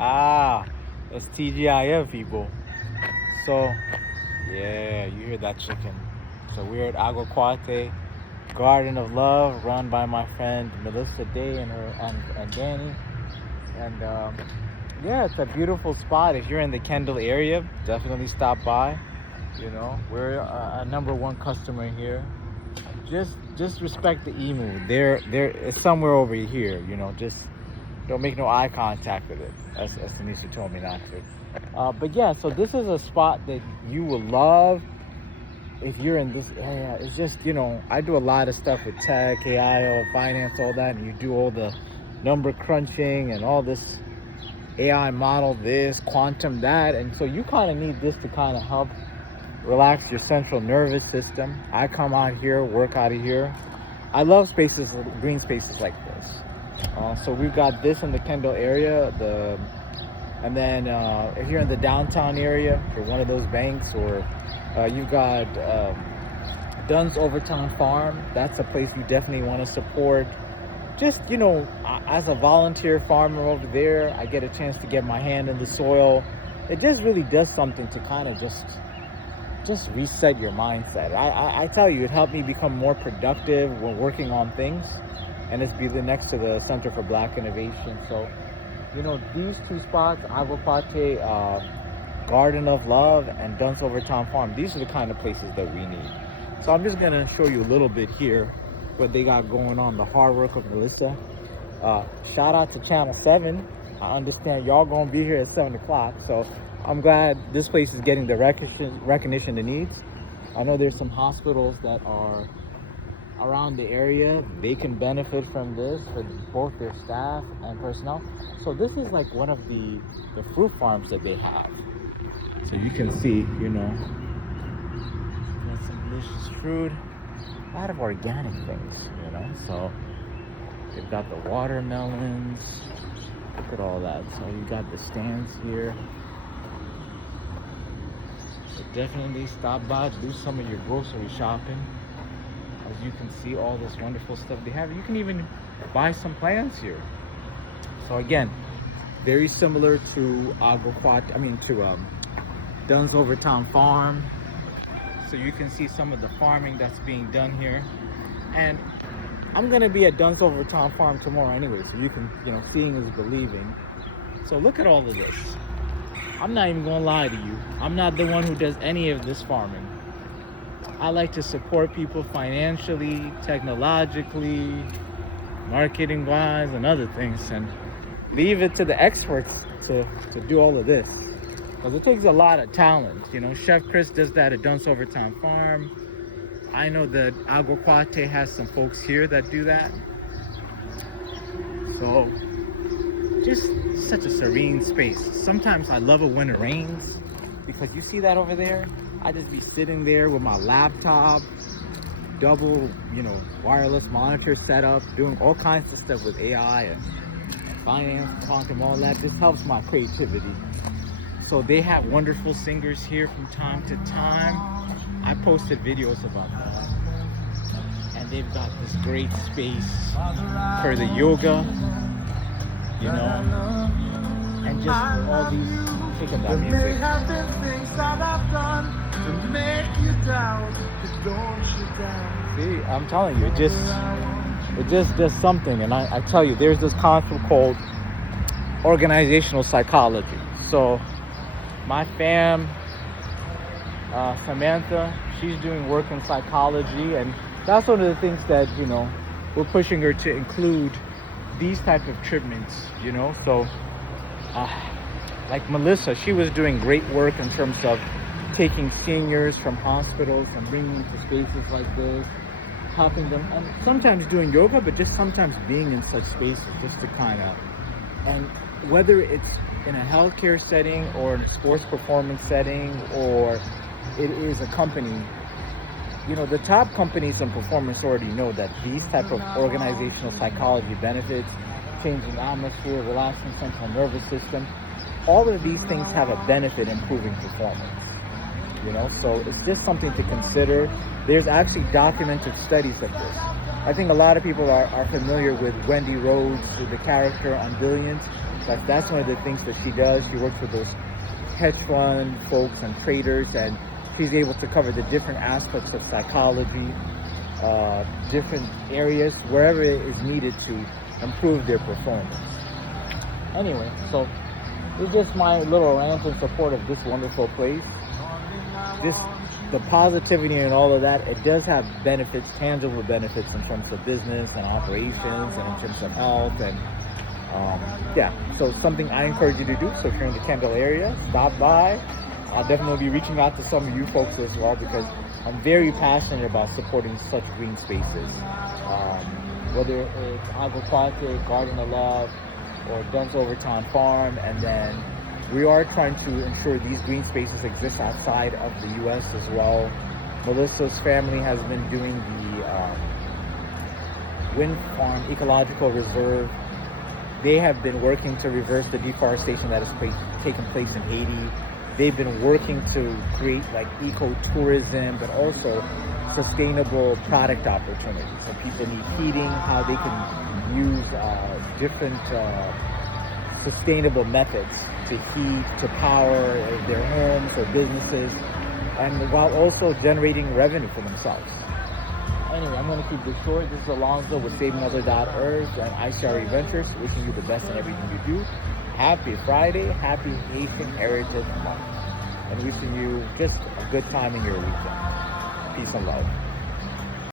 Ah, it's TGIF people. So, yeah, you hear that chicken. It's a weird Aguacate Garden of Love run by my friend Melissa Day and Danny. And yeah, it's a beautiful spot. If you're in the Kendall area, definitely stop by. You know, we're a number one customer here. Just respect the emu. It's somewhere over here. You know, just don't make no eye contact with it, as Tanisha told me not to. But yeah, so this is a spot that you will love if you're in this area. It's just, you know, I do a lot of stuff with tech, AI, finance, all that, and you do all the number crunching and all this AI model, this, quantum, that, and so you kind of need this to kind of help relax your central nervous system. I come out here, work out of here. I love spaces, green spaces like this. So we've got this in the Kendall area, and then if you're in the downtown area, for one of those banks, or you've got Dunn's Overtown Farm. That's a place you definitely want to support. Just, you know, as a volunteer farmer over there, I get a chance to get my hand in the soil. It just really does something to kind of just reset your mindset. I tell you, it helped me become more productive when working on things, and it's be next to the Center for Black Innovation. So, you know, these two spots, Aguacate, Garden of Love, and Dunn's Overtown Farm, these are the kind of places that we need. So I'm just gonna show you a little bit here what they got going on, the hard work of Melissa. Shout out to Channel 7. I understand y'all gonna be here at 7 o'clock, so I'm glad this place is getting the recognition it needs. I know there's some hospitals that are around the area. They can benefit from this for both their staff and personnel. So this is like one of the fruit farms that they have. So you can see, you know, got some delicious fruit, a lot of organic things, you know. So they've got the watermelons. Look at all that. So you got the stands here. So definitely stop by, do some of your grocery shopping. As you can see, all this wonderful stuff they have. You can even buy some plants here. So again, very similar to Dunn's Overtown Farm. So you can see some of the farming that's being done here. And I'm gonna be at Dunn's Overtown Farm tomorrow anyway, so you can, you know, seeing is believing. So look at all of this. I'm not even gonna lie to you. I'm not the one who does any of this farming. I like to support people financially, technologically, marketing wise, and other things, and leave it to the experts to do all of this. Because it takes a lot of talent. You know, Chef Chris does that at Dunn's Overtown Farm. I know that Aguacate has some folks here that do that. So, just such a serene space. Sometimes I love it when it rains, because you see that over there? I just be sitting there with my laptop, double, you know, wireless monitor setup, doing all kinds of stuff with AI and finance, quantum, all that. This helps my creativity. So they have wonderful singers here from time to time. I posted videos about that. And they've got this great space for the yoga, you know, and just all these, check out that music. There may have been things that I've done to make you down, but don't you down. See, I'm telling you, it just does something. And I tell you, there's this concept called organizational psychology. So my Samantha, she's doing work in psychology, and that's one of the things that, you know, we're pushing her to include these type of treatments, you know. So like Melissa, she was doing great work in terms of taking seniors from hospitals and bringing them to spaces like this, helping them, and sometimes doing yoga, but just sometimes being in such spaces just to kind of, and whether it's in a healthcare setting or in a sports performance setting, or it is a company, you know, the top companies in performance already know that these type of organizational psychology benefits, changing atmosphere, relaxing central nervous system, all of these things have a benefit improving performance, you know. So it's just something to consider. There's actually documented studies of this. I think a lot of people are familiar with Wendy Rhodes, the character on Billions. That's one of the things that she does. She works with those hedge fund folks and traders, and she's able to cover the different aspects of psychology, different areas, wherever it is needed to improve their performance. Anyway, so it's just my little rant in support of this wonderful place. The positivity and all of that, it does have benefits, tangible benefits in terms of business and operations and in terms of health. And yeah, so something I encourage you to do. So if you're in the Kendall area, stop by. I'll definitely be reaching out to some of you folks as well, because I'm very passionate about supporting such green spaces. Whether it's Aguacate, Garden of Love, or Dunn's Overtown Farm, and then we are trying to ensure these green spaces exist outside of the U.S. as well. Melissa's family has been doing the wind farm ecological reserve. They have been working to reverse the deforestation that has taken place in Haiti. They've been working to create like ecotourism, but also sustainable product opportunities. So people need heating, how they can use different sustainable methods to heat, to power their homes or businesses, and while also generating revenue for themselves. Anyway, I'm going to keep this short. This is Alonzo with SavingMother.Earth and ICRE Ventures, wishing you the best in everything you do. Happy Friday, happy Haitian Heritage Month, and wishing you just a good time in your weekend. Peace and love.